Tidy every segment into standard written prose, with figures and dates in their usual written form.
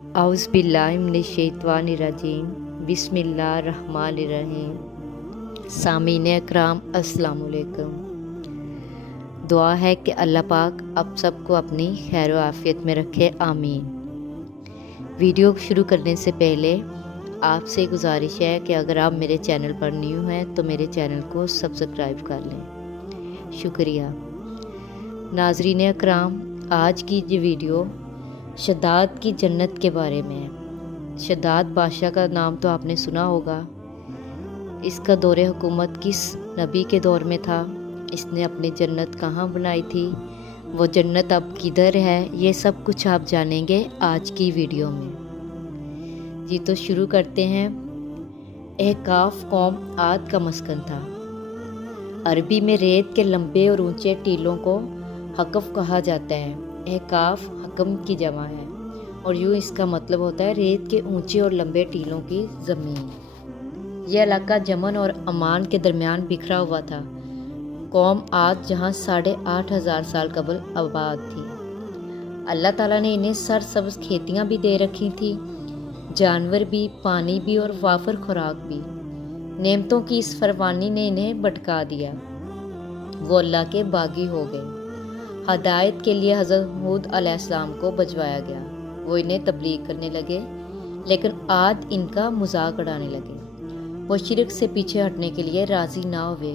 औज़ बिल्लाहि मिनश्शैतानिर्रजीम बिस्मिल्लाहिर्रहमानिर्रहीम। सामीन अकराम अस्सलाम वालेकुम। दुआ है कि अल्लाह पाक आप सबको अपनी खैर व आफ़ियत में रखे, आमीन। वीडियो शुरू करने से पहले आपसे गुजारिश है कि अगर आप मेरे चैनल पर न्यू हैं तो मेरे चैनल को सब्सक्राइब कर लें, शुक्रिया। नाज़रीन अकराम, आज की ये वीडियो शद्दाद की जन्नत के बारे में है। शद्दाद बादशाह का नाम तो आपने सुना होगा। इसका दौरे हुकूमत किस नबी के दौर में था, इसने अपनी जन्नत कहाँ बनाई थी, वो जन्नत अब किधर है, ये सब कुछ आप जानेंगे आज की वीडियो में। जी तो शुरू करते हैं। अहकाफ कौम आद का मस्कन था। अरबी में रेत के लंबे और ऊंचे टीलों को हकफ कहा जाता है। अहकाफ हकम की जमा है और यूँ इसका मतलब होता है रेत के ऊंचे और लंबे टीलों की ज़मीन। यह इलाका यमन और अमान के दरमियान बिखरा हुआ था। कौम आद जहाँ 8,500 साल कबल आबाद थी। अल्लाह ताला ने इन्हें सरसब्ज खेतियाँ भी दे रखी थी, जानवर भी, पानी भी और वाफर खुराक भी। नेमतों की इस फरमानी ने इन्हें भटका दिया। वो अल्लाह के बागी हो गए। हदायत के लिए हज़रत हूद अलैहिस्सलाम को भिजवाया गया। वो इन्हें तबलीग करने लगे, लेकिन आद इनका मजाक उड़ाने लगे। वो शिरक से पीछे हटने के लिए राज़ी ना हुए।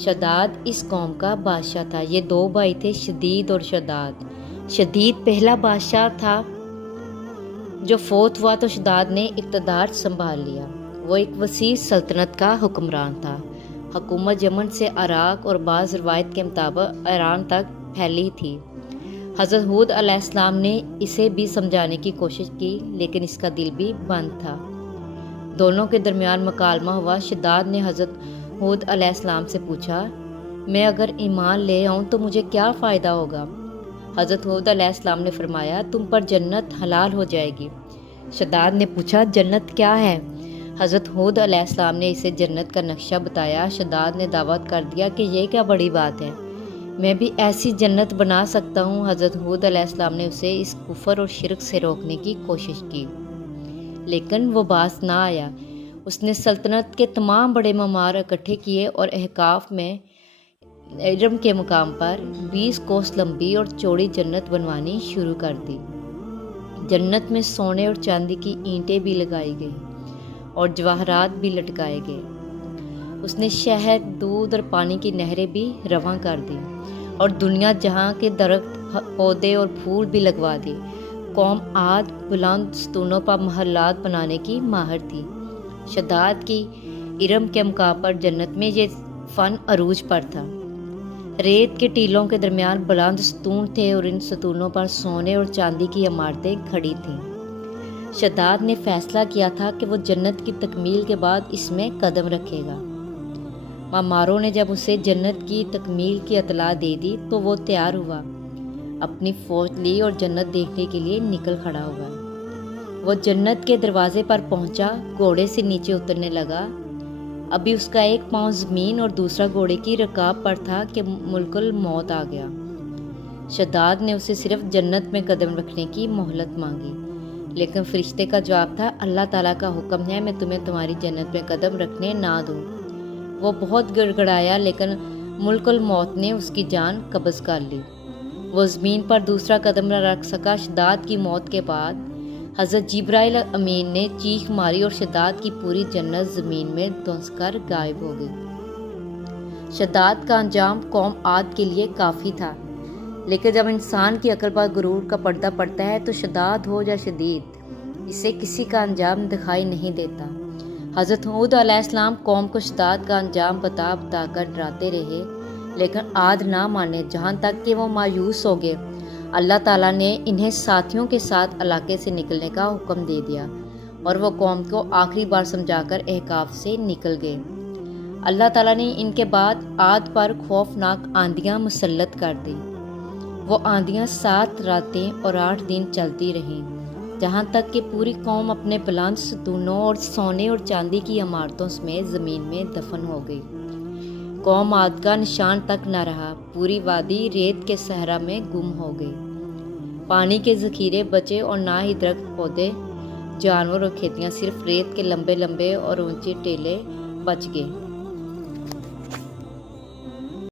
शद्दाद इस कौम का बादशाह था। ये दो भाई थे, शदीद और शद्दाद। शदीद पहला बादशाह था जो फोत हुआ तो शद्दाद ने इक़्तिदार संभाल लिया। वो एक वसी सल्तनत का हुक्मरान था। हुकूमत यमन से इराक और बाज़ रवायत के मुताबिक ईरान तक फैली थी। हज़रत हूद अलैहिस्सलाम ने इसे भी समझाने की कोशिश की, लेकिन इसका दिल भी बंद था। दोनों के दरमियान मुकालमा हुआ। शद्दाद ने हज़रत हूद अलैहिस्सलाम से पूछा, मैं अगर ईमान ले आऊँ तो मुझे क्या फ़ायदा होगा? हज़रत हूद अलैहिस्सलाम ने फरमाया, तुम पर जन्नत हलाल हो जाएगी। शद्दाद ने पूछा, जन्नत क्या है? हज़रत हूद अलैहिस्सलाम ने इसे जन्नत का नक्शा बताया। शद्दाद ने दावत कर दिया कि ये क्या बड़ी बात है, मैं भी ऐसी जन्नत बना सकता हूँ। हज़रत हूद अलैहिस्सलाम ने उसे इस कुफर और शिरक से रोकने की कोशिश की, लेकिन वो बास ना आया। उसने सल्तनत के तमाम बड़े ममार इकट्ठे किए और अहकाफ में इरम के मुकाम पर 20 कोस लंबी और चौड़ी जन्नत बनवानी शुरू कर दी। जन्नत में सोने और चांदी की ईंटें भी लगाई गई और जवाहरात भी लटकाए गए। उसने शहद, दूध और पानी की नहरें भी रवां कर दी और दुनिया जहाँ के दरख्त, पौधे और फूल भी लगवा दी। कौम आद बुलंद स्तूनों पर महलात बनाने की माहिर थी। शद्दाद की इरम के मुकाम पर जन्नत में ये फ़न अरूज पर था। रेत के टीलों के दरमियान बुलंद स्तून थे और इन स्तूनों पर सोने और चांदी की इमारतें खड़ी थीं। शद्दाद ने फैसला किया था कि वो जन्नत की तकमील के बाद इसमें कदम रखेगा। मामारों ने जब उसे जन्नत की तकमील की इतला दे दी तो वो तैयार हुआ, अपनी फौज ली और जन्नत देखने के लिए निकल खड़ा हुआ। वो जन्नत के दरवाजे पर पहुंचा, घोड़े से नीचे उतरने लगा। अभी उसका एक पांव ज़मीन और दूसरा घोड़े की रकाब पर था कि मुल्कुल मौत आ गया। शद्दाद ने उसे सिर्फ जन्नत में कदम रखने की मोहलत मांगी, लेकिन फरिश्ते का जवाब था, अल्लाह ताला का हुक्म है, मैं तुम्हें तुम्हारी जन्नत में कदम रखने ना दूँ। वो बहुत गिड़गिड़ाया, लेकिन मुल्कुल मौत ने उसकी जान कब्ज़ कर ली। वो ज़मीन पर दूसरा कदम न रख सका। शद्दाद की मौत के बाद हज़रत जिब्राइल अमीन ने चीख मारी और शद्दाद की पूरी जन्नत ज़मीन में धंस कर गायब हो गई। शद्दाद का अंजाम कौम आद के लिए काफ़ी था, लेकिन जब इंसान की अक्ल पर गुरूर का पर्दा पड़ता है तो शद्दाद हो या शदीद, इसे किसी का अंजाम दिखाई नहीं देता। हज़रत हूद अलैहिस्सलाम कौम को शद्दाद का अंजाम बता कर डराते रहे, लेकिन आद ना माने। जहाँ तक कि वो मायूस हो गए, अल्लाह ताला ने इन्हें साथियों के साथ इलाके से निकलने का हुक्म दे दिया और वो कौम को आखिरी बार समझाकर अहकाफ से निकल गए। अल्लाह ताला ने इनके बाद आद पर खौफनाक आंधियाँ मुसल्लत कर दी। वो आंधियाँ 7 रातें और 8 दिन चलती रहीं, जहाँ तक कि पूरी कौम अपने बुलंद स्तूनों और सोने और चांदी की इमारतों समेत ज़मीन में दफन हो गई। कौम आद का निशान तक न रहा। पूरी वादी रेत के सहरा में गुम हो गई। पानी के ज़ख़ीरे बचे और ना ही दरख्त, पौधे, जानवर और खेतियाँ, सिर्फ रेत के लंबे लंबे और ऊंचे टीले बच गए।